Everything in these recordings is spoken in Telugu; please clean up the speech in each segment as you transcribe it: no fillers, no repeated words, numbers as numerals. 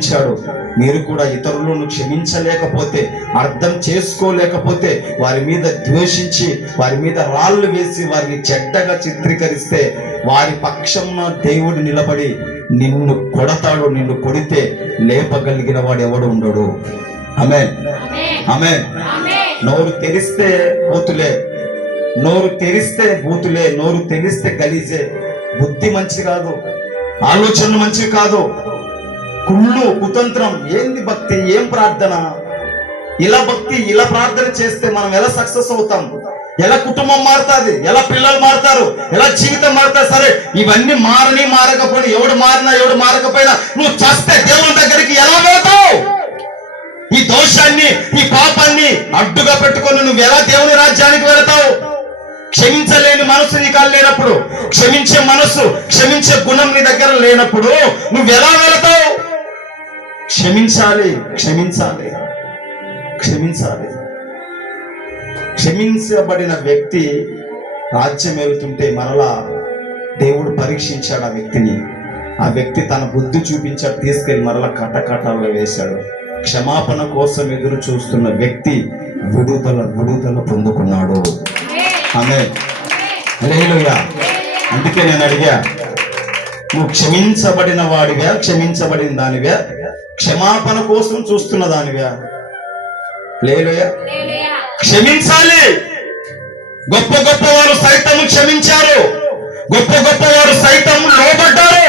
క్షమించాడు. మీరు కూడా ఇతరులను క్షమించలేకపోతే, అర్థం చేసుకోలేకపోతే, వారి మీద ద్వేషించి, వారి మీద రాళ్ళు వేసి, వారిని చెడ్డగా చిత్రీకరిస్తే, వారి పక్షంలో దేవుడు నిలబడి నిన్ను కొడతాడు. నిన్ను కొడితే లేపగలిగిన వాడు ఎవడు ఉండడు. ఆమేన్, ఆమేన్. నోరు తెరిస్తే బూతులే, నోరు తెరిస్తే బూతులే, నోరు తెరిస్తే గలీజే. బుద్ధి మంచి కాదు, ఆలోచనలు మంచివి కాదు, కుళ్ళు కుతంత్రం. ఏంది భక్తి, ఏం ప్రార్థన? ఇలా భక్తి, ఇలా ప్రార్థన చేస్తే మనం ఎలా సక్సెస్ అవుతాం? ఎలా కుటుంబం మారుతుంది? ఎలా పిల్లలు మారుతారు? ఎలా జీవితం మారుతారు? సరే, ఇవన్నీ మారకపోయినా, ఎవడు మారినా ఎవడు మారకపోయినా, నువ్వు చస్తే దేవుని దగ్గరికి ఎలా వెళ్తావు? ఈ దోషాన్ని, ఈ పాపాన్ని అడ్డుగా పెట్టుకొని నువ్వు ఎలా దేవుని రాజ్యానికి వెళతావు? క్షమించలేని మనసు నీ కాదు లేనప్పుడు, క్షమించే మనసు, క్షమించే గుణం నీ దగ్గర లేనప్పుడు నువ్వు ఎలా వెళతావు? క్షమించాలి, క్షమించాలి, క్షమించాలి. క్షమించబడిన వ్యక్తి రాజ్యం వెళుతుంటే మరలా దేవుడు పరీక్షించాడు ఆ వ్యక్తిని. ఆ వ్యక్తి తన బుద్ధి చూపించాడు, తీసుకెళ్లి మరలా కటకటాల్లో వేశాడు. క్షమాపణ కోసం ఎదురు చూస్తున్న వ్యక్తి విడుదల పొందుకున్నాడు. ఆమేన్, హల్లెలూయా. అందుకే నేను అడిగా, నువ్వు క్షమించబడిన వాడివా, క్షమించబడిన దానివా, క్షమాపణ కోసం చూస్తున్న దానివా? హల్లెలూయా. క్షమించాలి. గొప్ప గొప్ప వారు సైతం క్షమించారు, గొప్ప గొప్ప వారు సైతం లోబడ్డారు,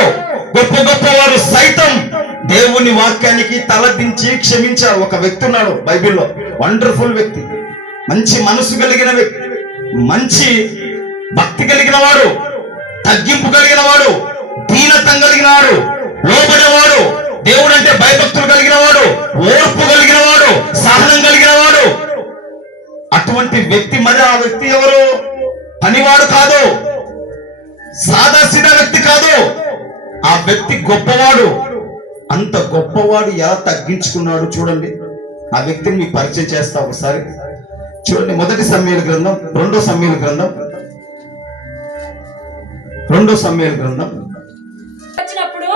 గొప్ప గొప్ప వారు సైతం దేవుని వాక్యానికి తలదించి క్షమించారు. ఒక వ్యక్తి ఉన్నాడు బైబిల్లో, వండర్ఫుల్ వ్యక్తి, మంచి మనసు కలిగిన వ్యక్తి, మంచి భక్తి కలిగిన వాడు, తగ్గింపు కలిగిన వాడు, దీనత్వం కలిగిన వాడు, లోబడేవాడు, దేవుడు అంటే భయభక్తులు కలిగిన వాడు, ఓర్పు కలిగిన వాడు, సహనం కలిగిన వాడు. అటువంటి వ్యక్తి, మరి ఆ వ్యక్తి ఎవరు? పనివాడు కాదు, సాదాసీదా వ్యక్తి కాదు. ఆ వ్యక్తి గొప్పవాడు. అంత గొప్పవాడు ఎలా తగ్గించుకున్నాడు చూడండి. ఆ వ్యక్తిని మీకు పరిచయం చేస్తా ఒకసారి చూడండి. మొదటి సమూయేలు గ్రంథం, రెండో సమూయేలు గ్రంథం వచ్చినప్పుడు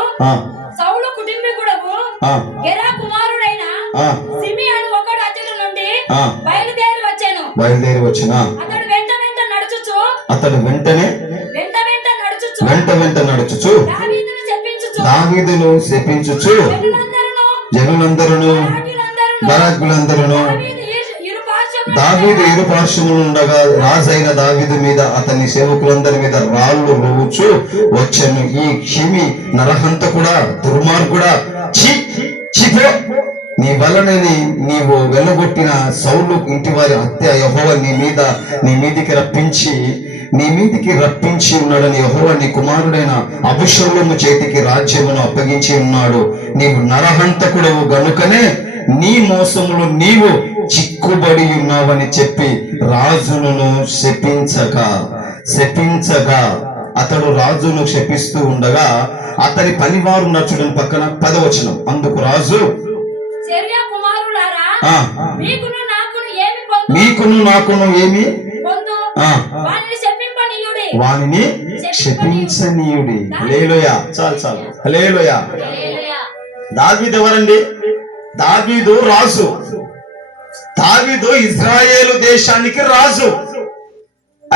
సౌలు కుటుంబీకుడగు గెరా కుమారుడైన సిమియోను ఒకడు అతని నుండి బయలుదేరి వచ్చెను. అతడు వెంటనే నడుచుచు దావీదును శపించుచు జనులందరూ బరాకులందరూ దావీదు ఇరుపార్శ్వములు ఉండగా రాజైన దావీదు మీద అతని సేవకులందరి మీద రాళ్ళు రువ్వుచు వచ్చెను. ఈ క్షిమి నరహంతకుడా, దుర్మార్గుడా, నీ వలనని నీవు వెళ్ళగొట్టిన సౌలు ఇంటి వారి హత్య యెహోవా నీ మీదికి రప్పించి ఉన్నాడని యెహోవా నీ కుమారుడైన అబషలోము చేతికి రాజ్యమును అప్పగించి ఉన్నాడు. నీవు నరహంతకుడవు గనుకనే నీ మోసములు నీవు చిక్కుబడి ఉన్నావని చెప్పి రాజును శపించగా అతడు రాజును శపిస్తూ ఉండగా అతని పనివారు నచ్చుడని పక్కన 10వ వచనం. అందుకు రాజు, మీకును నాకును ఏమి వానిని శపించనీయుడి. హల్లెలూయా. చాలు. హల్లెలూయా. దావీదు ఎవరండి? దావీదు రాజు. దావీదు ఇజ్రాయేలు దేశానికి రాజు.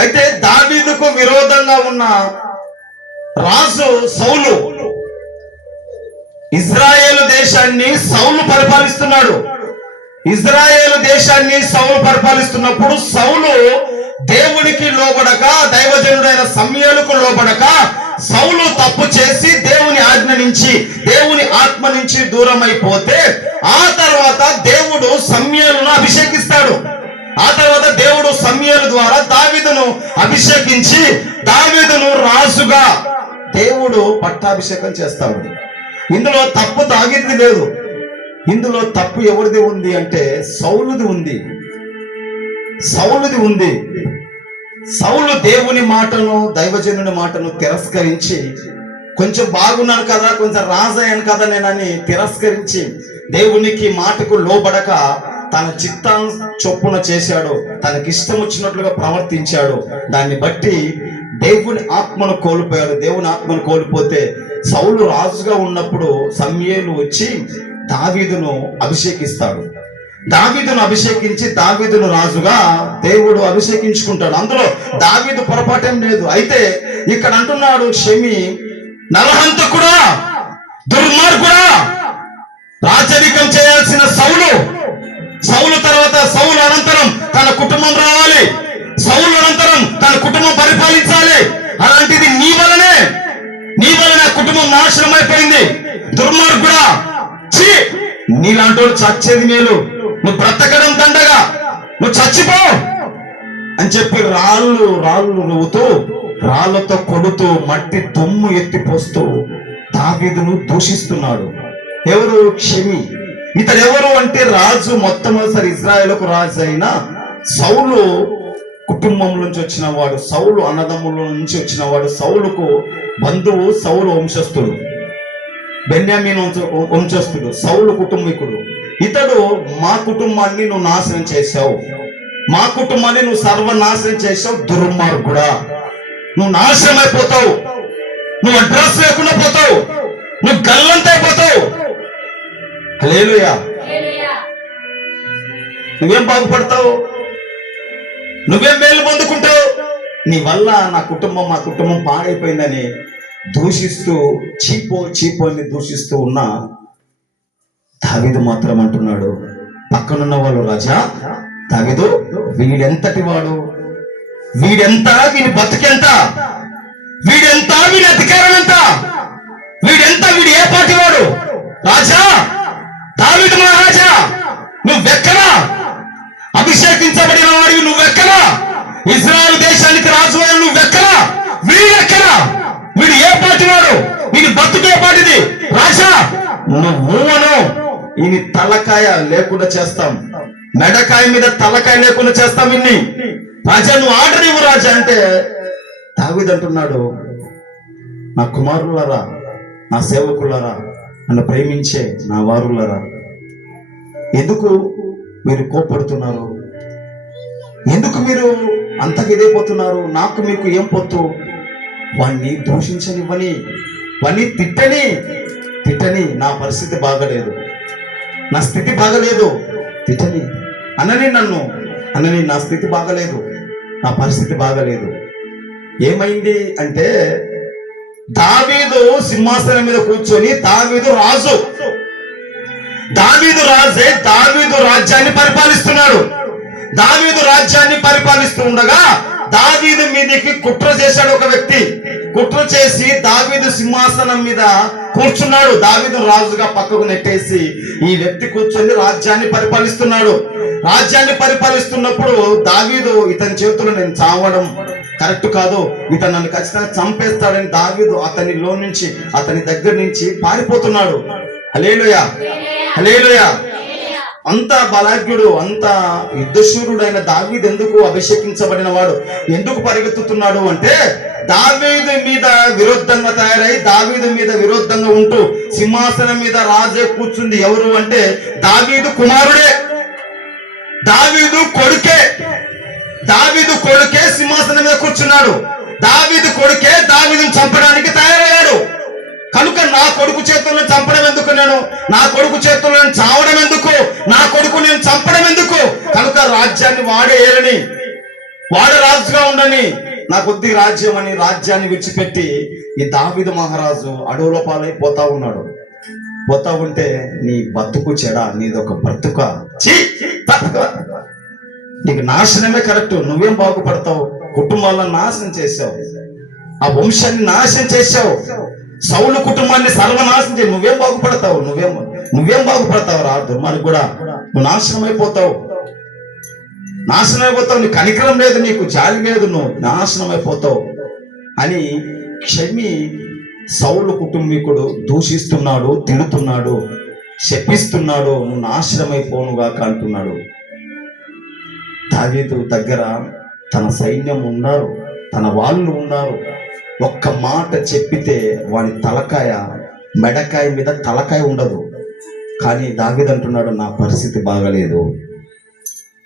అయితే దావీదుకు విరోధంగా ఉన్న రాజు సౌలు. ఇజ్రాయేలు దేశాన్ని సౌలు పరిపాలిస్తున్నాడు. ఇజ్రాయేలు దేశాన్ని సౌలు పరిపాలిస్తున్నప్పుడు సౌలు దేవునికి లోబడక, దైవజనుడైన సమూయేలుకు లోబడక సౌలు తప్పు చేసి దేవుని ఆజ్ఞ నుంచి, దేవుని ఆత్మ నుంచి దూరం అయిపోతే ఆ తర్వాత దేవుడు సమూయేలును అభిషేకిస్తాడు. ఆ తర్వాత దేవుడు సమూయేలు ద్వారా దావీదును అభిషేకించి దావీదును రాజుగా దేవుడు పట్టాభిషేకం చేస్తాడు. ఇందులో తప్పు దావీదుది లేదు. ఇందులో తప్పు ఎవరిది ఉంది అంటే సౌలుది ఉంది. సౌలు దేవుని మాటను, దైవజనుని మాటను తిరస్కరించి, కొంచెం బాగున్నాను కదా, కొంచెం రాజయ్యాను కదా నేనని తిరస్కరించి దేవునికి మాటకు లోబడక తన చిత్తాన్ని చొప్పున చేశాడు, తనకిష్టం వచ్చినట్లుగా ప్రవర్తించాడు. దాన్ని బట్టి దేవుని ఆత్మను కోల్పోయాడు. దేవుని ఆత్మను కోల్పోతే సౌలు రాజుగా ఉన్నప్పుడు సమూయేలు వచ్చి దావీదును అభిషేకిస్తాడు. దావీదును అభిషేకించి దావీదును రాజుగా దేవుడు అభిషేకించుకుంటాడు. అందులో దావీదు పొరపాటేం లేదు. అయితే ఇక్కడ అంటున్నాడు షెమి, నరహంతకుడా, దుర్మార్గుడా, రాజరికం చేయాల్సిన సౌలు తర్వాత సౌలు అనంతరం తన కుటుంబం రావాలి, సౌలు అనంతరం తన కుటుంబం పరిపాలించాలి. అలాంటిది నీ వలన కుటుంబం నాశనం అయిపోయింది. దుర్మార్గుడా, ఛీ, నీలాంటి చచ్చేది మేలు, నువ్వు బ్రతకడం దండగా, నువ్వు చచ్చిపో అని చెప్పి రాళ్ళు రువ్వుతూ రాళ్లతో కొడుతూ మట్టి దుమ్ము ఎత్తిపోస్తూ దావీదును దూషిస్తున్నాడు. ఎవరు? షెమి. ఇతడు ఎవరు అంటే రాజు, మొట్టమొదటిసారి ఇజ్రాయేలుకు రాజు అయిన సౌలు కుటుంబం నుంచి వచ్చిన వాడు, సౌలు అన్నదమ్ముల నుంచి వచ్చిన వాడు, సౌలుకు బంధువు, సౌలు వంశస్థుడు, బెన్యామీను వంశస్థుడు, సౌలు కుటుంబీకుడు. ఇతడు మా కుటుంబాన్ని నువ్వు నాశనం చేశావు, మా కుటుంబాన్ని నువ్వు సర్వనాశనం చేశావు, దుర్మార్గుడా, నువ్వు నాశనం అయిపోతావు, నువ్వు అడ్రస్ లేకుండా పోతావు, నువ్వు గల్లంతైపోతావు. హల్లెలూయా. నువ్వేం బాగుపడతావు, నువ్వేం మేలు పొందుకుంటావు, నీ వల్ల మా కుటుంబం పాడైపోయిందని దూషిస్తూ చీపో అని దూషిస్తూ ఉన్న దావీదు మాత్రం అంటున్నాడు, పక్కనున్న వాళ్ళు, రాజా దావీదు, వీడెంతటి వాడు, వీడెంత, వీని బతుకెంత, వీడెంత, వీడి అధికారం ఎంత, వీడు ఏ పార్టీ వాడు, రాజా దావీదు మహారాజా, నువ్వెక్కడా అభిషేకించబడిన వాడివి, నువ్వెక్కడా ఇజ్రాయెల్ దేశానికి రాజు అయిన నువ్వెక్కడా, వీడెక్కడా, వీడు ఏ పార్టీ వాడు, వీడి బతుకు ఏ పార్టీది, రాజా నువ్వును ఈయన తలకాయ లేకుండా చేస్తాం, మెడకాయ మీద తలకాయ లేకుండా చేస్తాం ఇన్ని, రాజా నువ్వు ఆర్డర్ ఇవ్వు రాజా అంటే దావీదు అంటున్నాడు, నా కుమారులారా, నా సేవకులారా, నన్ను ప్రేమించే నా వారులారా, ఎందుకు మీరు కోప్పడుతున్నారు, ఎందుకు మీరు అంతగా ఇదైపోతున్నారు, నాకు మీకు ఏం పొత్తు, వాణ్ణి దూషించనివ్వని, వాణ్ణి తిట్టని, నా పరిస్థితి బాగలేదు, నా స్థితి బాగలేదు, తిట్టని, అనని నా స్థితి బాగలేదు, నా పరిస్థితి బాగలేదు. ఏమైంది అంటే దావీదు సింహాసనం మీద కూర్చొని, దావీదు రాజే దావీదు రాజ్యాన్ని పరిపాలిస్తున్నాడు. దావీదు రాజ్యాన్ని పరిపాలిస్తూ ఉండగా దావీదు మీదకి కుట్ర చేశాడు ఒక వ్యక్తి. కుట్ర చేసి దావీదు సింహాసనం మీద కూర్చున్నాడు. దావీదు రాజుగా పక్కకు నెట్టేసి ఈ వ్యక్తి కూర్చొని రాజ్యాన్ని పరిపాలిస్తున్నాడు. రాజ్యాన్ని పరిపాలిస్తున్నప్పుడు దావీదు ఇతని చేతుల్లో నేను చావడం కరెక్ట్ కాదు, ఇతను నన్ను ఖచ్చితంగా చంపేస్తాడని దావీదు అతని దగ్గర నుంచి పారిపోతున్నాడు. హల్లెలూయా, హల్లెలూయా. అంత బలాఢ్యుడు, అంత యుద్ధశూరుడైన దావీదు ఎందుకు అభిషేకించబడిన వాడు, ఎందుకు పరిగెత్తుతున్నాడు అంటే దావీదు మీద విరుద్ధంగా తయారై, దావీదు మీద విరుద్ధంగా ఉంటూ సింహాసనం మీద రాజే కూర్చుంది ఎవరు అంటే దావీదు కుమారుడే, దావీదు కొడుకే సింహాసనం మీద కూర్చున్నాడు. దావీదు కొడుకే దావీదుని చంపడానికి తయారయ్యాడు. కనుక నా కొడుకు చేతులను చంపడం ఎందుకు, నా కొడుకు చేతులను చావడం ఎందుకు, నా కొడుకు నేను చంపడం ఎందుకు, కనుక రాజ్యాన్ని వాడేయాలని, వాడు రాజుగా ఉండని, నా కొద్ది రాజ్యం అని రాజ్యాన్ని విడిచిపెట్టి ఈ దావీదు మహారాజు అడవుల పాలై పోతా ఉంటే నీ బతుకు చెడ, నీదొక బ్రతుక, నీకు నాశనమే కరెక్ట్. నువ్వేం బాగుపడతావు, కుటుంబాలను నాశనం చేశావు, ఆ వంశాన్ని నాశనం చేశావు, సౌలు కుటుంబాన్ని సర్వనాశనం చేయి, నువ్వేం బాగుపడతావు రా దుర్మార్గుడు కూడా, నువ్వు నాశనం అయిపోతావు, నీకు కనికరం లేదు, నీకు జాలి లేదు, నువ్వు నాశనం అయిపోతావు అని క్షమి సౌలు కుటుంబీకుడు దూషిస్తున్నాడు, తిడుతున్నాడు, శపిస్తున్నాడు, నువ్వు నాశనం అయిపోనుగా అంటున్నాడు. దావీదు దగ్గర తన సైన్యం ఉన్నారు, తన వాళ్ళు ఉన్నారు. ఒక్క మాట చెప్పితే వాడి మెడకాయ మీద తలకాయ ఉండదు. కానీ దావీదు అంటున్నాడు, నా పరిస్థితి బాగలేదు,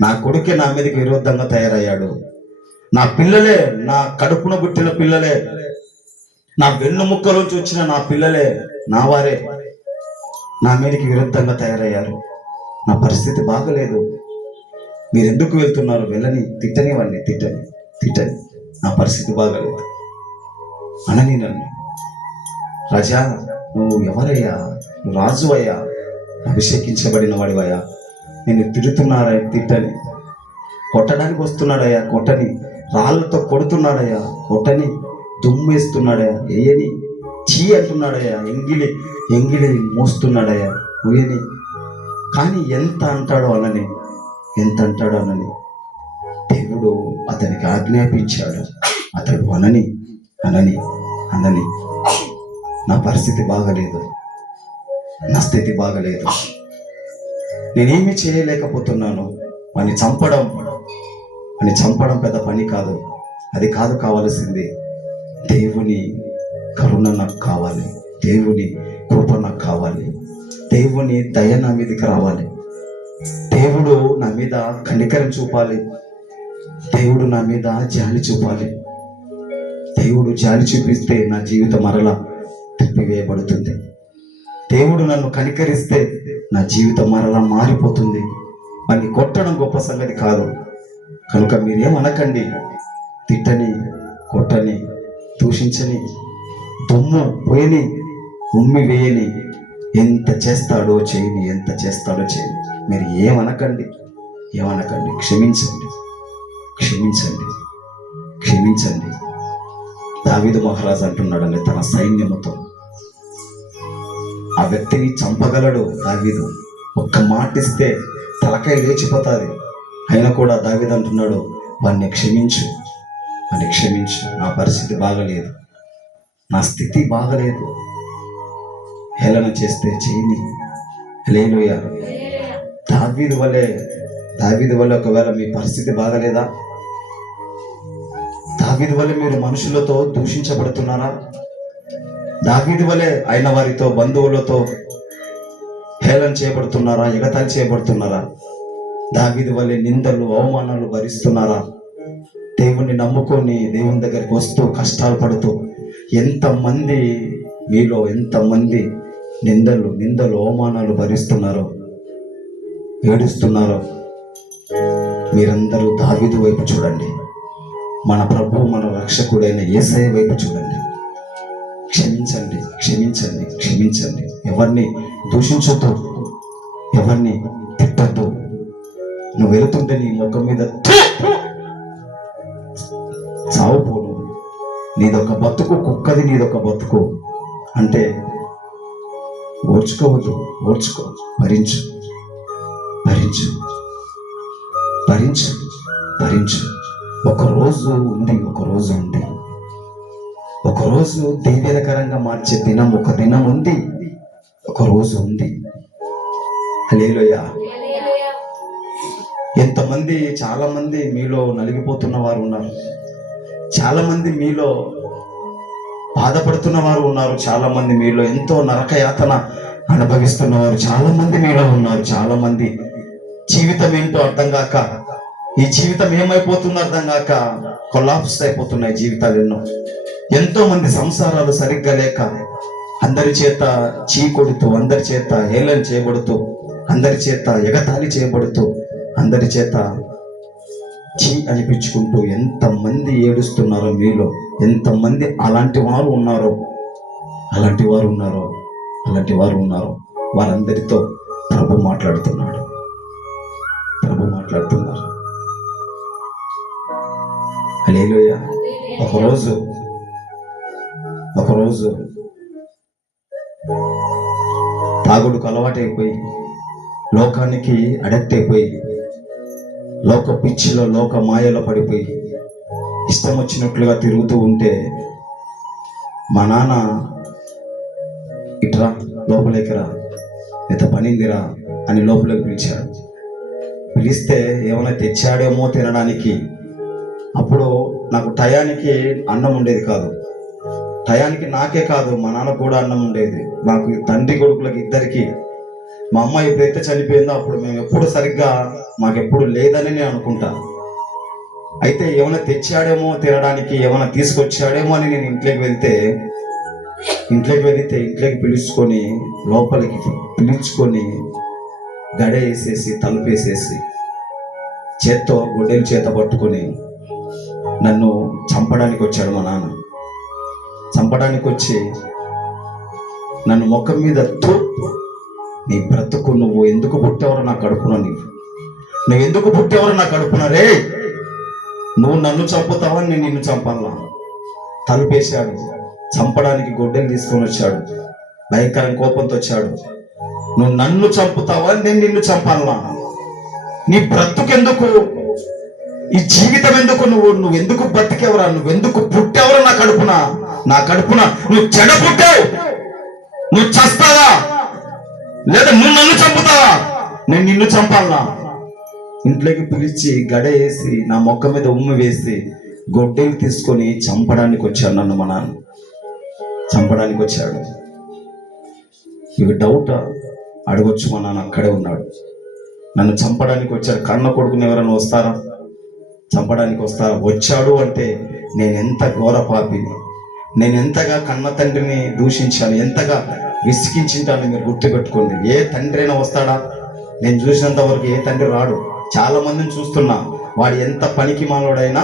నా కొడుకే నా మీదకి విరోధంగా తయారయ్యాడు, నా పిల్లలే, నా కడుపున పుట్టిన పిల్లలే, నా వెన్నుముక్కలోంచి వచ్చిన నా పిల్లలే నా వారే, నా మీదకి విరుద్ధంగా తయారయ్యారు. నా పరిస్థితి బాగలేదు, మీరు ఎందుకు వెళ్తున్నారు? వెళ్ళని, తిట్టని వాళ్ళని, తిట్టని, నా పరిస్థితి బాగలేదు అనని నన్ను. రజా, నువ్వు ఎవరయ్యా? నువ్వు రాజు అయ్యా, అభిషేకించబడిన వాడివయ్యా, నిన్ను తిడుతున్నారా? తిట్టని. కొట్టడానికి వస్తున్నాడయ్యా, కొట్టని. రాళ్ళతో కొడుతున్నాడయ్యా, కొట్టని. దుమ్మేస్తున్నాడయ్యా, వేయని. చీ అంటున్నాడయ్యా, ఎంగిలి మోస్తున్నాడయ్యా, వేయని. కానీ ఎంత అంటాడో అనని, ఎంత అంటాడో అనని దేవుడు అతనికి ఆజ్ఞాపించాడు. అతడు అనని. నా పరిస్థితి బాగలేదు, నా స్థితి బాగలేదు, నేనేమి చేయలేకపోతున్నాను. వాడిని చంపడం పెద్ద పని కాదు. అది కాదు కావాల్సింది. దేవుని కరుణ నాకు కావాలి, దేవుని కృప నాకు కావాలి, దేవుని దయ నా మీదకి రావాలి, దేవుడు నా మీద కనికరం చూపాలి, దేవుడు నా మీద జాలి చూపాలి. దేవుడు జాలి చూపిస్తే నా జీవితం మరలా తిప్పివేయబడుతుంది. దేవుడు నన్ను కనికరిస్తే నా జీవితం మరలా మారిపోతుంది. వాడిని కొట్టడం గొప్ప సంగతి కాదు. కనుక మీరేమనకండి. తిట్టని, కొట్టని, దూషించని, దుమ్ము పోయని, ఉమ్మి వేయని, ఎంత చేస్తాడో చేయని. మీరు ఏమనకండి. క్షమించండి. దావీదు మహారాజు అంటున్నాడని తన సైన్యముతో ఆ వ్యక్తిని చంపగలడు దావీదు. ఒక్క మాట ఇస్తే తలకాయ లేచిపోతుంది. అయినా కూడా దావీదు అంటున్నాడు, వాడిని క్షమించు. నా పరిస్థితి బాగలేదు, నా స్థితి బాగలేదు, హేళన చేస్తే చేయని. హల్లెలూయా. దావీదు వలె ఒకవేళ మీ పరిస్థితి బాగలేదా? దావీదు వలె మీరు మనుషులతో దూషించబడుతున్నారా? దావీదు వలె అయిన వారితో, బంధువులతో హేళన చేయబడుతున్నారా? ఎగతాళి చేయబడుతున్నారా? దావీదు వలె నిందలు, అవమానాలు భరిస్తున్నారా? దేవుణ్ణి నమ్ముకొని దేవుని దగ్గరికి వస్తూ కష్టాలు పడుతూ ఎంతమంది నిందలు అవమానాలు భరిస్తున్నారో, ఏడుస్తున్నారో. మీరందరూ దావీదు వైపు చూడండి. మన ప్రభువు, మన రక్షకుడైన యేసయ్య వైపు చూడండి. క్షమించండి. ఎవరిని దూషించొద్దు, ఎవరిని తిట్టద్దు. నువ్వు వెళుతుంటే నీ ముఖం మీద చావుపోను, నీదొక బతుకు, కుక్కది నీదొక బతుకు అంటే ఓర్చుకోవద్దు. భరించు. ఒకరోజు దీవెనకరంగా మార్చే దినం, ఒక దినం ఉంది, ఒక రోజు ఉంది. హల్లెలూయా. ఎంతమంది, చాలా మంది మీలో నలిగిపోతున్న వారు ఉన్నారు, చాలా మంది మీలో బాధపడుతున్న వారు ఉన్నారు, చాలా మంది మీలో ఎంతో నరకయాతన అనుభవిస్తున్న వారు చాలా మంది మీలో ఉన్నారు. చాలా మంది జీవితం ఏంటో అర్థం కాక, ఈ జీవితం ఏమైపోతుందో అర్థం కాక కొలాప్స్ అయిపోతున్నాయి జీవితాలు. ఎంతో మంది సంసారాలు సరిగ్గా లేక అందరి చేత చీకొడుతూ, అందరి చేత హేళన చేయబడుతూ, అందరి చేత ఎగతాళి చేయబడుతూ, అందరి చేత చీ అనిపించుకుంటూ ఎంతమంది ఏడుస్తున్నారో మీలో, ఎంతమంది అలాంటి వారు ఉన్నారో వారందరితో ప్రభు మాట్లాడుతున్నారు. హల్లెలూయా. ఒకరోజు తాగుడుకు అలవాటైపోయి, లోకానికి అడక్ట్ అయిపోయి, లోక పిచ్చిలో, లోక మాయలో పడిపోయి ఇష్టం వచ్చినట్లుగా తిరుగుతూ ఉంటే మా నాన్న, ఇట్రా లోపలికి రా, ఇంత పనిందిరా అని లోపలికి పిలిచాడు. పిలిస్తే ఏమైనా తెచ్చాడేమో తినడానికి. అప్పుడు నాకు టయానికి అన్నం ఉండేది కాదు, టయానికి నాకే కాదు మా నాన్న కూడా అన్నం ఉండేది. మాకు తండ్రి కొడుకులకి ఇద్దరికి. మా అమ్మ ఎప్పుడైతే చనిపోయిందో అప్పుడు మేము ఎప్పుడు సరిగ్గా మాకెప్పుడు లేదని నేను అనుకుంటా. అయితే ఏమైనా తెచ్చాడేమో తినడానికి, ఏమైనా తీసుకొచ్చాడేమో అని నేను ఇంట్లోకి వెళ్తే ఇంట్లోకి వెళితే ఇంట్లోకి పిలుచుకొని లోపలికి పిలుచుకొని గడ వేసేసి తలుపు వేసేసి చేత్తో గొడ్డలి చేత పట్టుకొని నన్ను చంపడానికి వచ్చాడు మా నాన్న. చంపడానికి వచ్చి నన్ను ముఖం మీద నీ బ్రతుకు, నువ్వు ఎందుకు పుట్టేవరో నా కడుపున, నువ్వు ఎందుకు పుట్టేవరో నా కడుపున రే, నువ్వు నన్ను చంపుతావని నేను నిన్ను చంపాలా. తలుపేశాడు. చంపడానికి గొడ్డలు తీసుకొని వచ్చాడు. భయంకర కోపంతో వచ్చాడు. నువ్వు నన్ను చంపుతావా, నేను నిన్ను చంపాలా? నీ బ్రతుకెందుకు, ఈ జీవితం ఎందుకు, నువ్వు ఎందుకు బ్రతికేవరా, నువ్వెందుకు పుట్టేవరా నా కడుపున నువ్వు చెడ పుట్టావు, నువ్వు చస్తావా లేదా నువ్వు నన్ను చంపుతావా, నేను నిన్ను చంపాలా? ఇంట్లోకి పిలిచి గడ వేసి నా మొక్క మీద ఉమ్మి వేసి గొడ్డలు తీసుకొని చంపడానికి వచ్చాడు నన్ను. మా నాన్న చంపడానికి వచ్చాడు. ఇక డౌట్ అడగొచ్చు, మా నాన్న అక్కడే ఉన్నాడు. నన్ను చంపడానికి వచ్చాడు. కన్న కొడుకుని ఎవరైనా వస్తారా? చంపడానికి వస్తారా? వచ్చాడు అంటే నేను ఎంత ఘోర పాపిని, నేను ఎంతగా కన్న తండ్రిని దూషించాను, ఎంతగా విసిగించాను. మీరు గుర్తుపెట్టుకోండి. ఏ తండ్రి అయినా వస్తాడా? నేను చూసినంత వరకు ఏ తండ్రి రాడు. చాలా మందిని చూస్తున్నా, వాడు ఎంత పనికి మాలోడైనా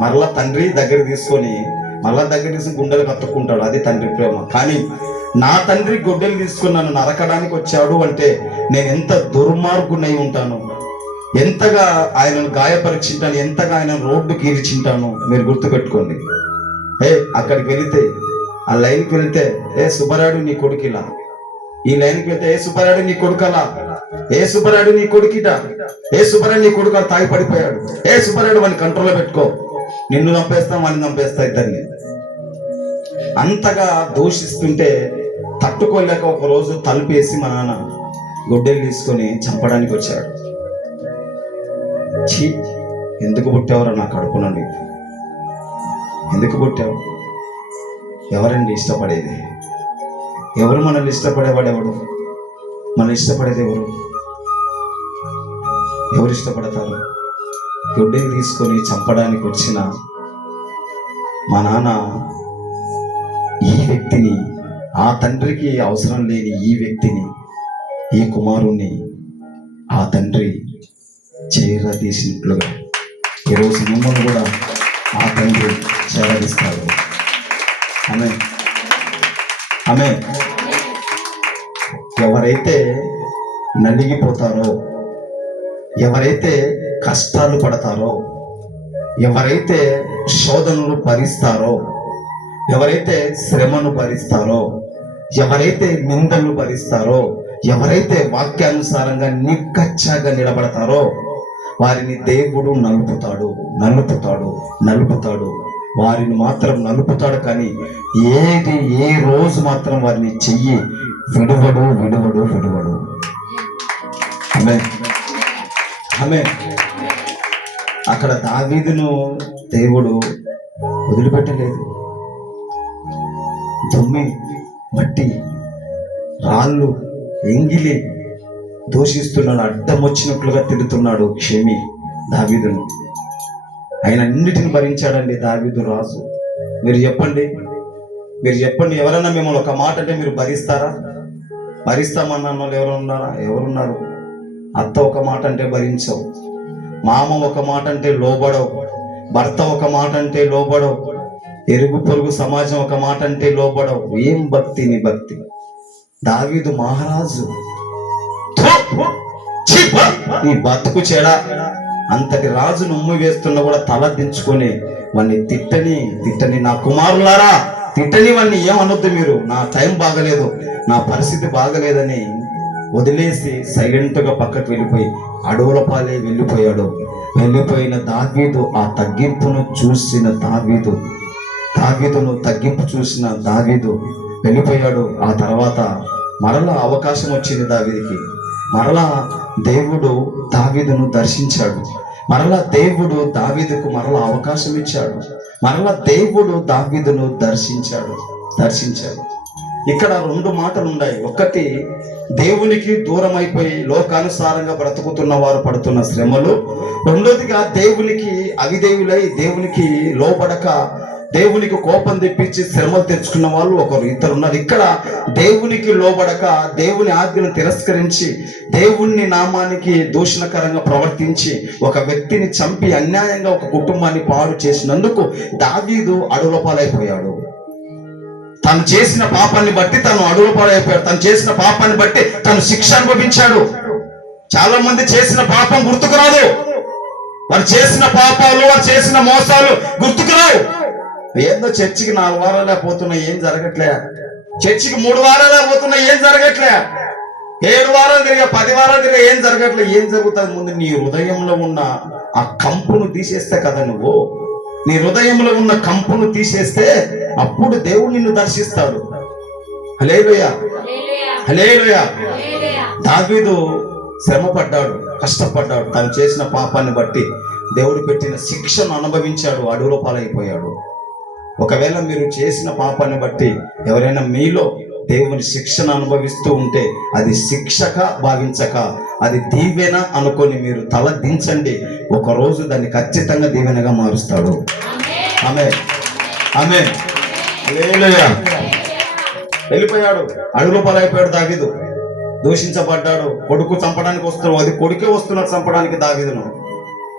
మరలా తండ్రి దగ్గర తీసుకొని గుండెలు కత్తుకుంటాడు. అది తండ్రి ప్రేమ. కానీ నా తండ్రి గొడ్డలు తీసుకుని నన్ను నరకడానికి వచ్చాడు అంటే నేను ఎంత దుర్మార్గునై ఉంటాను, ఎంతగా ఆయనను గాయపరిచింటాను, ఎంతగా ఆయన రోడ్డుకి ఈడ్చింటాను. మీరు గుర్తుపెట్టుకోండి. అక్కడికి వెళితే, ఆ లైన్కి వెళితే, సుబ్బరాడు నీ కొడుకిలా, ఈ లైన్కి వెళ్తే సుబ్బరాడు నీ కొడుకలా, సుబ్బరాడు నీ కొడుకిట, సుబ్బరాడు నీ కొడుకు తాగి పడిపోయాడు, సుబ్బరాడు వాడిని కంట్రోల్లో పెట్టుకో, నిన్ను చంపేస్తా వాడిని చంపేస్తా, ఇద్దరిని అంతగా దూషిస్తుంటే తట్టుకోలేక ఒక రోజు తలుపేసి మా నాన్న గొడ్డలు తీసుకొని చంపడానికి వచ్చాడు. ఛీ, ఎందుకు పుట్టావరా నా కడుపున, నీకు ఎందుకు పుట్టావు? ఎవరండి ఇష్టపడేది? ఎవరు మనల్ని ఇష్టపడేవాడు? ఎవడు మనల్ని ఇష్టపడేది? ఎవరు ఇష్టపడతారు? గొడ్డలి తీసుకొని చంపడానికి వచ్చిన మా నాన్న ఈ వ్యక్తిని, ఆ తండ్రికి అవసరం లేని ఈ వ్యక్తిని, ఈ కుమారుణ్ణి ఆ తండ్రి చేరదీసినట్లుగా ఈరోజు మిమ్మల్ని కూడా ఆ తండ్రి చేరదీస్తాడు. ఆమేన్, ఆమేన్. ఎవరైతే నలిగిపోతారో, ఎవరైతే కష్టాలు పడతారో, ఎవరైతే శోధనలు భరిస్తారో, ఎవరైతే శ్రమను భరిస్తారో, ఎవరైతే నిందలు భరిస్తారో, ఎవరైతే వాక్యానుసారంగా నిక్కచ్చగా నిలబడతారో వారిని దేవుడు నలుపుతాడు, నలుపుతాడు, నలుపుతాడు. వారిని మాత్రం నలుపుతాడు. కానీ ఏ రోజు మాత్రం వారిని చెయ్యి విడువడు, విడువడు, విడువడు. ఆమేన్, ఆమేన్. అక్కడ దావీదును దేవుడు వదిలిపెట్టలేదు. దుమ్మి, మట్టి, రాళ్ళు, ఎంగిలి దూషిస్తున్నాడు, అడ్డం వచ్చినట్లుగా తిడుతున్నాడు క్షమి దావీదును. ఆయన అన్నిటిని భరించాడండి దావీదు రాజు. మీరు చెప్పండి, ఎవరైనా మిమ్మల్ని ఒక మాట అంటే మీరు భరిస్తారా? భరిస్తామన్న వాళ్ళు ఎవరున్నారు? అత్త ఒక మాట అంటే భరించవు, మామ ఒక మాట అంటే లోబడవు, భర్త ఒక మాట అంటే లోబడవు, ఎరుగు పొరుగు సమాజం ఒక మాట అంటే లోబడవు. ఏం భక్తి నీ భక్తి? దావీదు మహారాజు, నీ బతుకు చెడా. అంతటి రాజు నొమ్ము వేస్తున్నా కూడా తల దించుకొని వాడిని తిట్టని నా కుమారులారా తిట్టని, వాడిని ఏమనొద్దు మీరు, నా టైం బాగలేదు, నా పరిస్థితి బాగలేదని వదిలేసి సైలెంట్గా పక్కకు వెళ్ళిపోయి అడవుల పాలే వెళ్ళిపోయాడు. వెళ్ళిపోయిన దావీదు ఆ తగ్గింపును చూసిన దావీదును తగ్గింపు చూసిన దావీదు వెళ్ళిపోయాడు. ఆ తర్వాత మరలా అవకాశం వచ్చింది దావీదుకి. మరలా దేవుడు దావీదును దర్శించాడు. మరలా దేవుడు దావీదుకు మరలా అవకాశం ఇచ్చాడు. మరలా దేవుడు దావీదును దర్శించాడు. ఇక్కడ రెండు మాటలు ఉన్నాయి. ఒకటి, దేవునికి దూరం అయిపోయి లోకానుసారంగా బ్రతుకుతున్న వారు పడుతున్న శ్రమలు. రెండోదిగా దేవునికి అవిదేవులై దేవునికి లోబడక దేవునికి కోపం తెప్పించి శ్రమలు తెచ్చుకున్న వాళ్ళు ఒకరు ఇద్దరు ఉన్నారు. ఇక్కడ దేవునికి లోబడక దేవుని ఆజ్ఞను తిరస్కరించి దేవుని నామానికి దూషణకరంగా ప్రవర్తించి ఒక వ్యక్తిని చంపి అన్యాయంగా ఒక కుటుంబాన్ని పాడు చేసినందుకు దావీదు అడవుల పాలైపోయాడు. తను చేసిన పాపాన్ని బట్టి తను అడవుల పాలైపోయాడు. తను చేసిన పాపాన్ని బట్టి తను శిక్ష అనుభవించాడు. చాలా మంది చేసిన పాపం గుర్తుకురాదు. వారు చేసిన పాపాలు, వారు చేసిన మోసాలు గుర్తుకురావు. ఏందో చర్చికి 4 వారాలే పోతున్నాయి, ఏం జరగట్లే. చర్చికి 3 వారాలే పోతున్నాయి, ఏం జరగట్లే. 7 వారాలు తిరిగా 10 వారాలు తిరిగా ఏం జరగట్లే. ఏం జరుగుతుంది? ముందు నీ హృదయంలో ఉన్న ఆ కంపును తీసేస్తే కదా నువ్వు. నీ హృదయంలో ఉన్న కంపును తీసేస్తే అప్పుడు దేవుడు నిన్ను దర్శిస్తాడు. హల్లెలూయా, హల్లెలూయా. దావీదు శ్రమ పడ్డాడు, కష్టపడ్డాడు. తను చేసిన పాపాన్ని బట్టి దేవుడు పెట్టిన శిక్షను అనుభవించాడు, అడవుల పాలైపోయాడు. ఒకవేళ మీరు చేసిన పాపాన్ని బట్టి ఎవరైనా మీలో దేవుని శిక్షను అనుభవిస్తూ ఉంటే అది శిక్షగా భావించక అది దీవెన అనుకొని మీరు తల దించండి. ఒకరోజు దాన్ని ఖచ్చితంగా దీవెనగా మారుస్తాడు. ఆమేన్, ఆమేన్, హల్లెలూయా. వెళ్ళిపోయాడు, అడవుల పాలైపోయాడు దావీదు. దూషించబడ్డాడు. కొడుకు చంపడానికి వస్తున్నాడు, అది కొడుకే వస్తున్నాడు చంపడానికి దావీదును.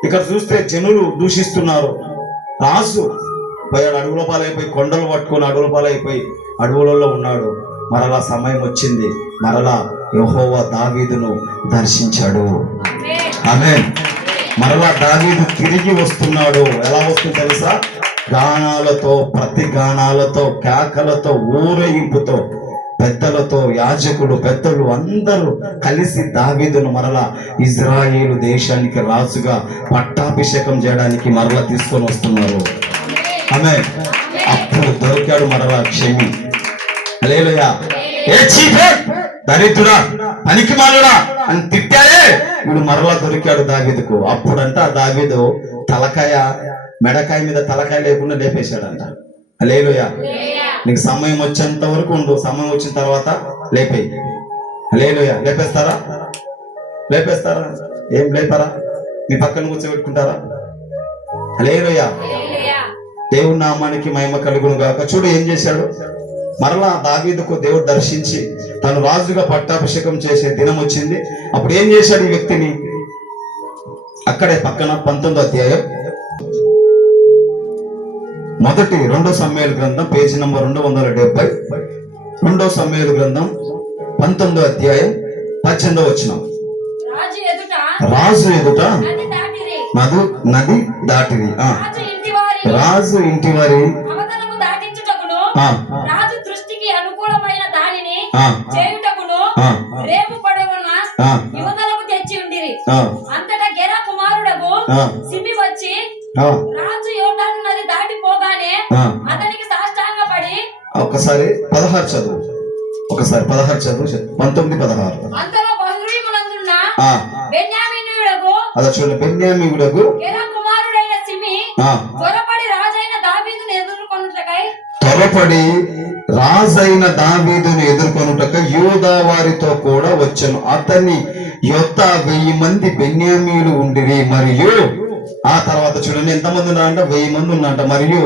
ఇక్కడ చూస్తే జనులు దూషిస్తున్నారు. రాజు పోయాడు, అడవుల పాలైపోయి కొండలు పట్టుకొని అడవుల పాలైపోయి అడవులలో ఉన్నాడు. మరలా సమయం వచ్చింది, మరలా యెహోవా దావీదును దర్శించాడు. ఆమేన్. మరలా దావీదు తిరిగి వస్తున్నాడు. ఎలా వస్తుంది తెలుసా? గానాలతో, ప్రతి గానాలతో, కేకలతో, ఊరేగింపుతో, పెద్దలతో, యాజకులు పెద్దలు అందరూ కలిసి దావీదును మరలా ఇజ్రాయేలు దేశానికి రాజుగా పట్టాభిషేకం చేయడానికి మరలా తీసుకొని వస్తున్నారు. ఆమేన్. అప్పుడు దొరికాడు మరలా క్షమి. హల్లెలూయా. ఏ చీపే, దరిద్రుడా, పనికిమాలుడా అని తిట్టాడే, వీడు మరలా దొరికాడు దావీదుకు. అప్పుడంట దావీదు తలకాయ, మెడకాయ మీద తలకాయ లేకుండా లేపేశాడంట. హల్లెలూయా. నీకు సమయం వచ్చేంత వరకు ఉండు, సమయం వచ్చిన తర్వాత లేపేయి. హల్లెలూయా. లేపేస్తారా? లేపేస్తారా? ఏం లేపరా? మీ పక్కన కూర్చోబెట్టుకుంటారా? హల్లెలూయా. దేవుని నామానికి మహిమ కలుగును గాక. చూడు ఏం చేశాడు. మరలా దావీదుకు దేవుడు దర్శించి తను రాజుగా పట్టాభిషేకం చేసే దినం వచ్చింది. అప్పుడు ఏం చేశాడు ఈ వ్యక్తిని? అక్కడే పక్కన 19వ అధ్యాయం 2 సమూయేలు గ్రంథం పేజీ నంబర్ 270. 2 సమూయేలు గ్రంథం 19వ అధ్యాయం 18వ వచనం. రాజు ఎదుట నది దాటిరి. రాజు ఇంటి వారి రాజు దృష్టికి అనుకూలమైన దానిని చేయుటకును రేపు పడవున యువతలకు తెచ్చి ఉండిరి. అంతటా గెరా కుమారుడకు సిమి వచ్చి రాజు యోర్దాను నది దాటిపోగానే అతనికి సాష్టాంగపడి. ఒకసారి 16 చదువు, ఒకసారి 16 చదువు. 19, 16. అంతలో బహురీమునందున్న బెన్యామీనీయుడకు, అలా చూడండి, బెన్యామీనుడకు గెరా కుమారుడైన సిమి త్వరపడి రాజైన దావీదును ఎదుర్కొనుటకై యూదా వారితో కూడా వచ్చెను. అతని యొద్ద 1000 మంది బెన్యామీయులు ఉండిరి. మరియు ఆ తర్వాత చూడండి ఎంతమంది ఉన్నారంట? 1000 మంది ఉన్నారంట. మరియు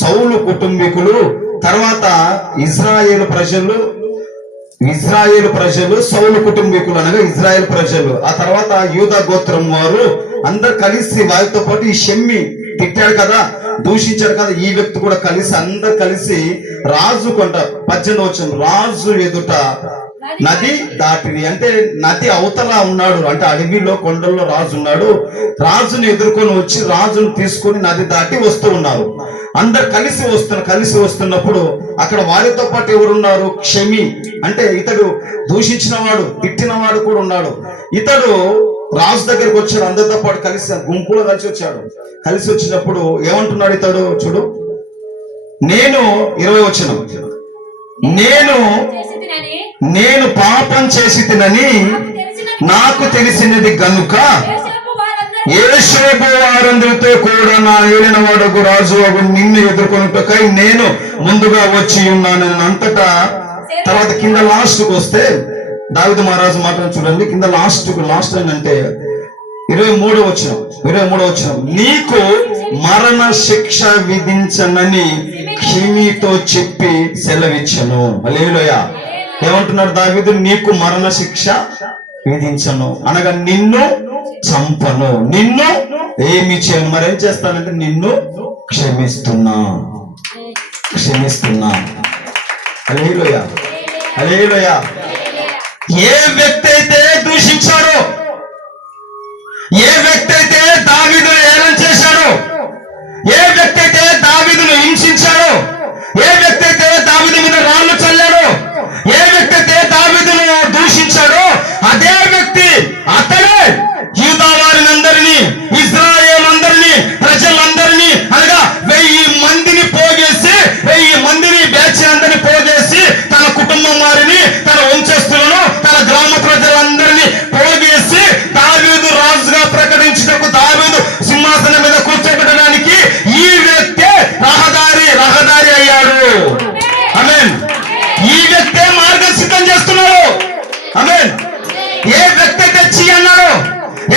సౌలు కుటుంబీకులు, తర్వాత ఇజ్రాయేలు ప్రజలు, సౌలు కుటుంబీకులు అనగా ఇజ్రాయేల్ ప్రజలు, ఆ తర్వాత యూదా గోత్రం వారు అందరు కలిసి వారితో పాటు ఈ షెమ్మి తిట్టాడు కదా, దూషించాడు కదా, ఈ వ్యక్తి కూడా కలిసి అందరు కలిసి రాజు కొంట 18వ వచనం, రాజు ఎదుట నది దాటిని. అంటే నది అవతల ఉన్నాడు, అంటే అడవిలో కొండల్లో రాజు ఉన్నాడు. రాజుని ఎదుర్కొని వచ్చి రాజును తీసుకొని నది దాటి వస్తూ ఉన్నారు. అందరు కలిసి వస్తున్నప్పుడు అక్కడ వారితో పాటు ఎవరున్నారు? క్షమి, అంటే ఇతడు దూషించిన వాడు, తిట్టిన వాడు కూడా ఉన్నాడు. ఇతడు రాజు దగ్గరికి వచ్చాడు, అందరితో పాటు కలిసి గుంపులో కలిసి వచ్చాడు. కలిసి వచ్చినప్పుడు ఏమంటున్నాడు ఇతడు? చూడు, నేను 20వ వచనం, నేను పాపం చేసి తినని నాకు తెలిసినది గనుక యేషేపు వారందరితో కూడా నా ఏలిన వాడకు రాజు నిన్ను ఎదుర్కొనుటకై నేను ముందుగా వచ్చి ఉన్నాను అంతటా. తర్వాత కింద లాస్ట్కి వస్తే దావీదు మహారాజు మాటను చూడండి. కింద లాస్ట్ ఏంటంటే 23వ వచనం నీకు మరణ శిక్ష విధించనని హిమీతో చెప్పి సెలవిచ్చను. హల్లెలూయా. ఏమంటున్నాడు దావీదు? నీకు మరణ శిక్ష విధించను అనగా నిన్ను చంపను, నిన్ను ఏమి చేయను. మరేం చేస్తానంటే నిన్ను క్షమిస్తున్నా. హల్లెలూయా, హల్లెలూయా. ఏ వ్యక్తి అయితే దూషించాడో, ఏ వ్యక్తి అయితే దావీదును ఏలం చేశాడో, ఏ వ్యక్తి అయితే దావీదును హింసించాడో, ఏ వ్యక్తి అయితే దావీదు మీద రాళ్ళు చల్లాడో, ఏ వ్యక్తి అయితే దావీదును దూషించాడో అదే వ్యక్తి, అతడే యూదా వారిని అందరినీ, ఇశ్రాయేలు అందరినీ, ప్రజలందరినీ అనగా 1000 మందిని పోగేసి, 1000 మందిని బ్యాచ్ అందరినీ పోగేసి తన కుటుంబం వారిని, తన వంశస్థులను, తన గ్రామ ప్రజలందరినీ పోగేసి దావీదు రాజుగా ప్రకటించుటకు, దావీదు సింహాసనం మీద కూర్చోబెట్టడానికి ఈ వ్యక్తే రహదారి అయ్యాడు. ఆమేన్. ఈ వ్యక్తే మార్గం సిద్ధం చేస్తున్నాడు. ఆమేన్. ఏ వ్యక్తి అయితే చీ అన్నాడో,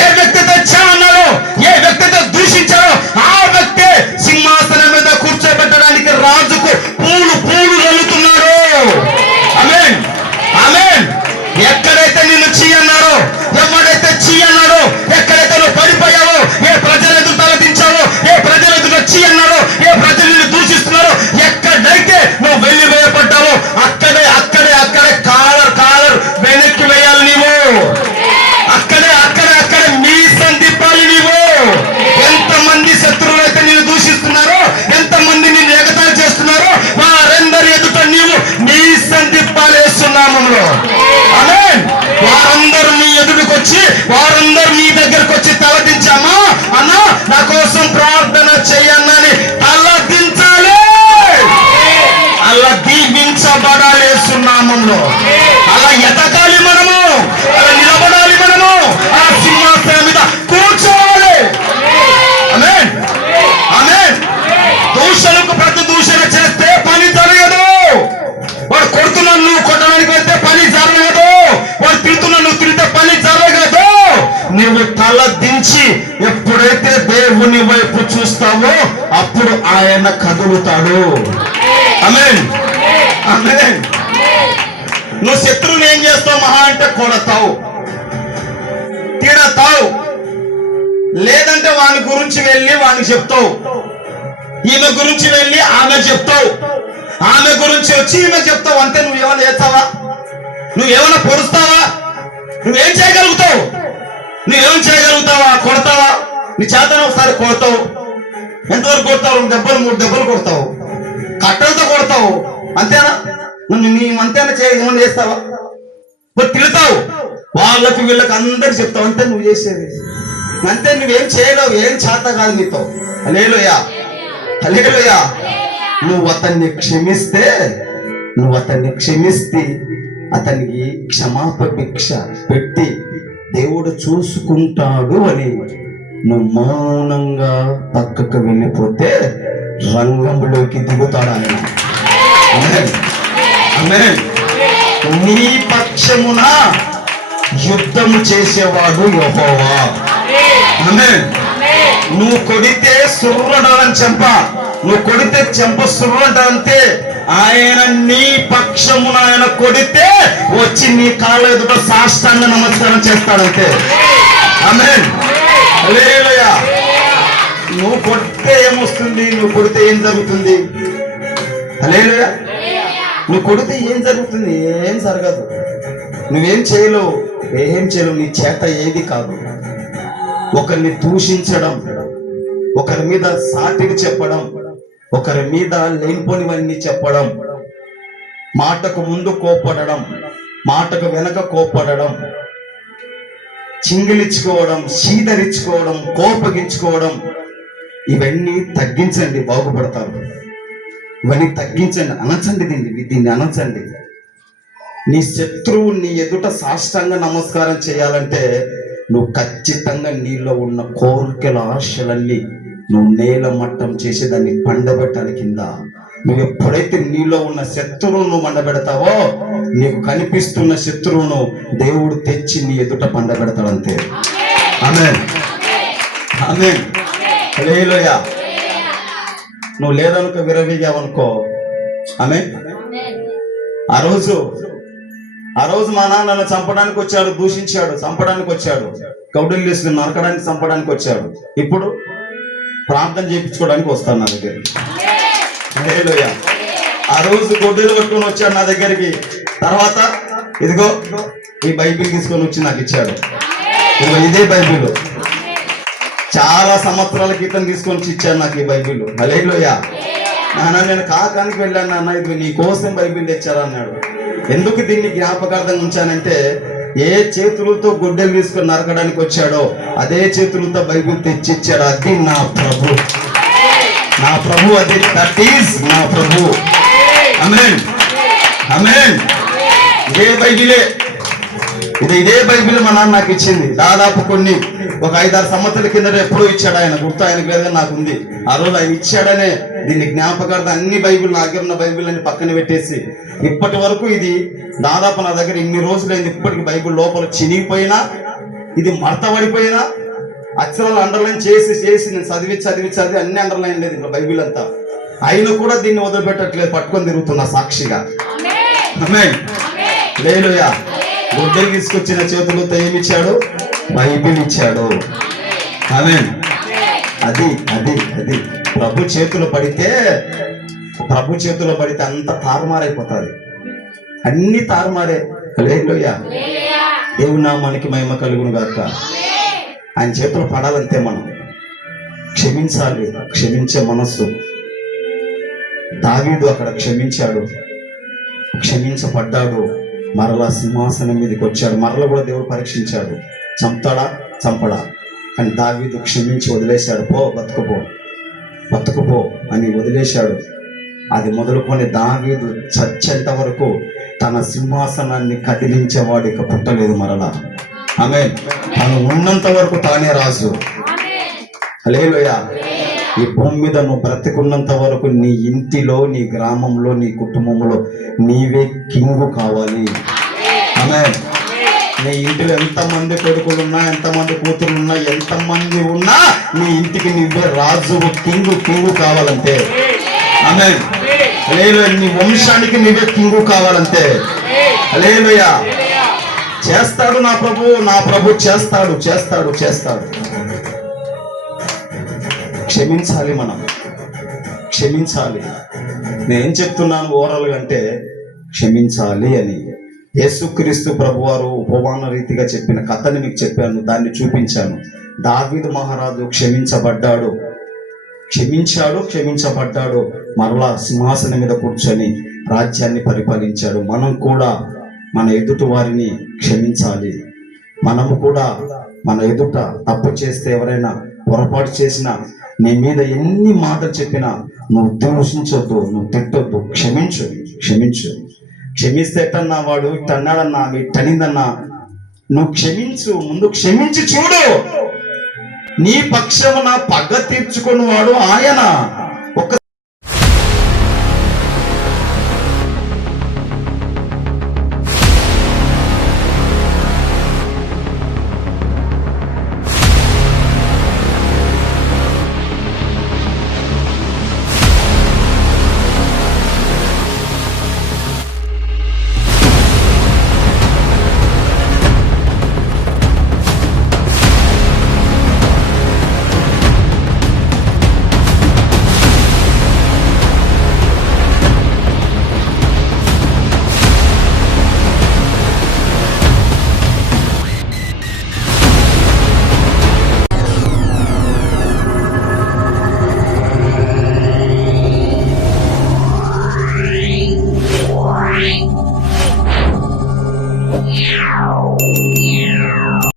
ఏ వ్యక్తి అయితే చా అన్నాడో, ఏ వ్యక్తి అయితే దూషించాడో ఆ వ్యక్తే సింహాసనం మీద కూర్చోబెట్టడానికి రాజుకు పూలు వెళ్తున్నాడు. ఆమేన్, ఆమేన్. ఎక్కడైతే నిన్ను చీ అన్నారో, ఎవడైతే చీ అన్నాడో, ఎక్కడైతే నువ్వు పడిపోయావో, ఏ ప్రజల ఎదురు తలదించావో, ఏ ప్రజల ఎదురు చీ అన్నారో, ఏ ప్రజలు నిన్ను దూషిస్తున్నారో, ఎక్కడైతే నువ్వు వెళ్ళి వేయబడ్డావో అక్కడే కాలర్ వెనక్కి వేయాలి నీవు. అక్కడే మీసం తిప్పాలి నీవు. ఎంతమంది శత్రువులు అయితే నిన్ను దూషిస్తున్నారో, ఎంతమంది నిన్ను ఎగతాళి చేస్తున్నారో వారందరి ఎదుట నీవు మీసం తిప్పాలి యేసునామములో. ఆమేన్. వారందరూ నీ ఎదుటికొచ్చి, వారందరూ నీ దగ్గరకు వచ్చి తలదించామా అన్నా నా కోసం ప్రార్థన చెయ్యన్నని తలదించాలి. అలా దీవించబడాలి యేసునామములో. అలా ఎదగాలి మనము, అలా నిలబడాలి మనము, ఆ సింహాసనం మీద కూర్చోవాలి. ఆమేన్, ఆమేన్. దూషణకు ప్రతి దూషణ చేస్తే పని జరగదు. వాడు కొడుతున్నాను, నువ్వు కొట్టడానికి వెళ్తే పని జరగదు. వాడు తిడుతున్నాను, నువ్వు తిడితే పని జరగదు. నువ్వు తల దించి ఎప్పుడైతే దేవుని వైపు చూస్తావో అప్పుడు ఆయన కదులుతాడు. ఆమేన్, ఆమేన్. నువ్వు శత్రువుని ఏం చేస్తావు? మహా అంటే కొడతావు, తిడతావు, లేదంటే వాని గురించి వెళ్ళి వానికి చెప్తావు, ఈమె గురించి వెళ్ళి ఆమె చెప్తావు, ఆమె గురించి వచ్చి ఈమె చెప్తావు. అంతే. నువ్వేమైనా చేస్తావా? నువ్వేమైనా పొడుస్తావా? నువ్వేం చేయగలుగుతావు? చేయగలుగుతావా? కొడతావా? నీ చేతన ఒకసారి కొడతావు. ఎంతవరకు కొడతావు? 2 దెబ్బలు 3 దెబ్బలు కొడతావు, కట్టలతో కొడతావు. అంతేనా? అంతేనా? ఏమన్నా చేస్తావా? మరి తిడతావు, వాళ్ళకి వీళ్ళకి అందరికి చెప్తావు. అంతే నువ్వు చేసేది. అంతే. నువ్వేం చేయలేవు, ఏం చేత కాదు నీతో. హల్లెలూయా, హల్లెలూయా. నువ్వు అతన్ని క్షమిస్తే అతనికి క్షమాపణ భిక్ష పెట్టి దేవుడు చూసుకుంటాడు అని నువ్వు మౌనంగా పక్కకు వెళ్ళిపోతే రంగంలోకి దిగుతాడు ఆయన. ఆమేన్, ఆమేన్. నీ పక్షమున యుద్ధము చేసేవాడు యెహోవా. ఆమేన్. నువ్వు కొడితే సుర్రడాలని చెంప, నువ్వు కొడితే చెంప సుర్రడంతే. ఆయన నీ పక్షమున ఆయన కొడితే వచ్చి నీ కాళ్ళ ఎదుట సాష్టాంగ నమస్కారం చేస్తాడంతే. ఆమేన్, హల్లెలూయా. నువ్వు కొడితే ఏమొస్తుంది? నువ్వు కొడితే ఏం జరుగుతుంది? హల్లెలూయా. నువ్వు కొడితే ఏం జరుగుతుంది? ఏం జరగదు. నువ్వేం చేయలేవు, నీ చేత ఏది కాదు. ఒకరిని దూషించడం, ఒకరి మీద సాటికి చెప్పడం, ఒకరి మీద లేనిపోనివన్నీ చెప్పడం, మాటకు ముందు కోప్పడడం, మాటకు వెనక కోప్పడడం, చింగిలించుకోవడం, చీదరించుకోవడం, కోపగించుకోవడం, ఇవన్నీ తగ్గించండి, బాగుపడతారు. ఇవన్నీ తగ్గించండి, అనచండి, దీన్ని అనచండి. నీ శత్రువు నీ ఎదుట సాష్టాంగ నమస్కారం చేయాలంటే నువ్వు ఖచ్చితంగా నీలో ఉన్న కోరికల ఆశలన్నీ నువ్వు నేల మట్టం చేసి దాన్ని పండబెట్టాలి కింద. నువ్వు ఎప్పుడైతే నీలో ఉన్న శత్రువును మండబెడతావో నీకు కనిపిస్తున్న శత్రువును దేవుడు తెచ్చి నీ ఎదుట పండబెడతాడు. అంతే. ఆమేన్ ఆమేన్ హల్లెలూయా. నువ్వు లేదనుకో విరవీగావనుకో. ఆమేన్. ఆ రోజు మా నాన్న నన్ను చంపడానికి వచ్చాడు, దూషించాడు, చంపడానికి వచ్చాడు, కౌడలు తీసుకుని నరకడానికి, చంపడానికి వచ్చాడు. ఇప్పుడు ప్రార్థన చేయించుకోవడానికి వస్తాను నా దగ్గరికి. హల్లెలూయా. ఆ రోజు గొడ్డలు పట్టుకొని వచ్చాడు నా దగ్గరికి. తర్వాత ఇదిగో ఈ బైబిల్ తీసుకొని వచ్చి నాకు ఇచ్చాడు. ఇదిగో ఇదే బైబిల్ చాలా సంవత్సరాల క్రితం తీసుకొని వచ్చి ఇచ్చాడు నాకు ఈ బైబిల్. హల్లెలూయా. నాన్న నేను కాకానికి వెళ్ళాను నాన్న, ఇది నీ కోసం బైబిల్ తెచ్చారా అన్నాడు. ఎందుకు దీన్ని జ్ఞాపకార్థంగా ఉంచానంటే ఏ చేతులతో గొడ్డలు తీసుకొని నరకడానికి వచ్చాడో అదే చేతులతో బైబిల్ తెచ్చిచ్చాడు. అది నా ప్రభు, నా ప్రభు, అది దట్ ఈస్ నా ప్రభు. ఆమేన్ ఆమేన్. ఇదే బైబిలే, ఇదే బైబిల్ మా నాన్న నాకు ఇచ్చింది. దాదాపు ఒక 5-6 సంవత్సరాల కింద ఎప్పుడో ఇచ్చాడు ఆయన, గుర్తు ఆయనకు లేదుగా నాకు ఉంది. ఆ రోజు ఆయన ఇచ్చాడనే దీన్ని జ్ఞాపకార్థం అన్ని బైబిల్, నా దగ్గర ఉన్న బైబిల్ అని పక్కన పెట్టేసి ఇప్పటి వరకు ఇది దాదాపు నా దగ్గర ఇన్ని రోజులైంది. ఇప్పటికి బైబిల్ లోపల చినిగిపోయినా, ఇది మడతబడిపోయినా, అక్షరాలు అండర్లైన్ చేసి నేను చదివి అన్ని అండర్లైన్ లేదు ఇంకా బైబిల్ అంతా. ఆయన కూడా దీన్ని వదిలిపెట్టట్లేదు, పట్టుకొని తిరుగుతున్నా సాక్షిగా. ఆమేన్ హల్లెలూయా. గొడ్డలు తీసుకొచ్చిన చేతులతో ఏమిచ్చాడు? బైబిల్ ఇచ్చాడు. ఆమేన్. అది అది అది ప్రభు చేతులు పడితే అంత తారుమారైపోతుంది, అన్ని తారుమారే. హల్లెలూయా. దేవుని నామానికి మహిమ కలుగును గాక. ఆయన చేతులు పడాలంతే మనం క్షమించాలి, క్షమించే మనస్సు. దావీదు అక్కడ క్షమించాడు, క్షమించబడ్డాడు, మరలా సింహాసనం మీదకి వచ్చాడు. మరలా కూడా దేవుడు పరీక్షించాడు, చంపడా అని. దావీదు క్షమించి వదిలేశాడు. బతుకుపో అని వదిలేశాడు. అది మొదలుకొని దావీదు చచ్చేంత వరకు తన సింహాసనాన్ని కదిలించేవాడు ఇక పుట్టలేదు మరలా. ఆమేన్. తను ఉన్నంత వరకు తానే రాజు. హల్లెలూయా. ఈ భూమి మీద నువ్వు బ్రతికున్నంత వరకు నీ ఇంటిలో, నీ గ్రామంలో, నీ కుటుంబంలో నీవే కింగు కావాలి. ఆమేన్. నీ ఇంటిలో ఎంతమంది కొడుకులున్నా, ఎంతమంది కూతురున్నా, ఎంతమంది ఉన్నా నీ ఇంటికి నువ్వే రాజు, కింగు కావాలంటే. ఆమేన్ హల్లెలూయా. నీ వంశానికి నువ్వే కింగు కావాలంటే. హల్లెలూయా. చేస్తాడు నా ప్రభు చేస్తాడు. క్షమించాలి, మనం క్షమించాలి. నేనేం చెప్తున్నాను ఓవరాల్ గా అంటే క్షమించాలి అని. యేసుక్రీస్తు ప్రభువారు ఉపమాన రీతిగా చెప్పిన కథని మీకు చెప్పాను, దాన్ని చూపించాను. దావీదు మహారాజు క్షమించబడ్డాడు, మరలా సింహాసనం మీద కూర్చొని రాజ్యాన్ని పరిపాలించాడు. మనం కూడా మన ఎదుటి వారిని క్షమించాలి. మనము కూడా మన ఎదుట తప్పు చేస్తే, ఎవరైనా పొరపాటు చేసినా, నీ మీద ఎన్ని మాటలు చెప్పినా నువ్వు దూషించొద్దు, నువ్వు తిట్టొద్దు, క్షమించు. క్షమిస్తే ఎట్టన్నా వాడు ఇట్టన్నాడన్నా, ఇట్టనిందన్నా, నువ్వు క్షమించు. ముందు క్షమించి చూడు. నీ పక్షమున పగ తీర్చుకుని వాడు ఆయన.